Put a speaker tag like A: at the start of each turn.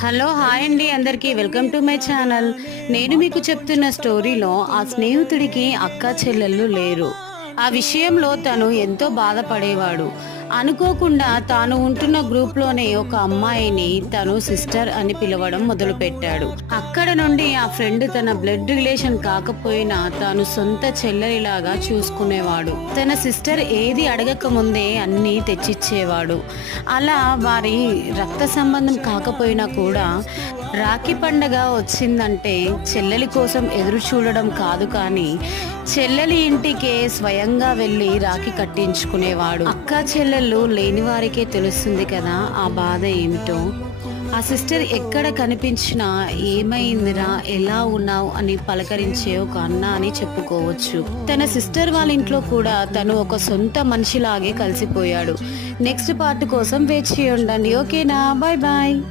A: Hello hi అండి అందరికీ. Welcome to my channel. నేను మీకు చెప్తున్న స్టోరీలో ఆ స్నేహితుడికి అక్క చెల్లెళ్ళు లేరు. ఆ విషయంలో తను ఎంతో బాధపడేవాడు. అనుకోకుండా తాను ఉంటున్న గ్రూప్లోనే ఒక అమ్మాయిని తను సిస్టర్ అని పిలవడం మొదలుపెట్టాడు. అక్కడ నుండి ఆ ఫ్రెండ్ తన బ్లడ్ రిలేషన్ కాకపోయినా తాను సొంత చెల్లెలిలాగా చూసుకునేవాడు. తన సిస్టర్ ఏది అడగక ముందే అన్నీ తెచ్చిచ్చేవాడు. అలా వారి రక్త సంబంధం కాకపోయినా కూడా రాఖీ పండగ వచ్చిందంటే చెల్లెలి కోసం ఎదురు చూడడం కాదు కానీ చెల్లెలి ఇంటికే స్వయంగా వెళ్ళి రాఖీ కట్టించుకునేవాడు. అక్క చెల్లెళ్ళు లేని వారికే తెలుస్తుంది కదా ఆ బాధ ఏమిటో. ఆ సిస్టర్ ఎక్కడ కనిపించినా ఏమైందిరా ఎలా ఉన్నావు అని పలకరించే ఒక అన్న అని చెప్పుకోవచ్చు. తన సిస్టర్ వాళ్ళ ఇంట్లో కూడా తను ఒక సొంత మనిషిలాగే కలిసిపోయాడు. నెక్స్ట్ పార్ట్ కోసం వేచి ఉండండి. ఓకేనా? Bye bye.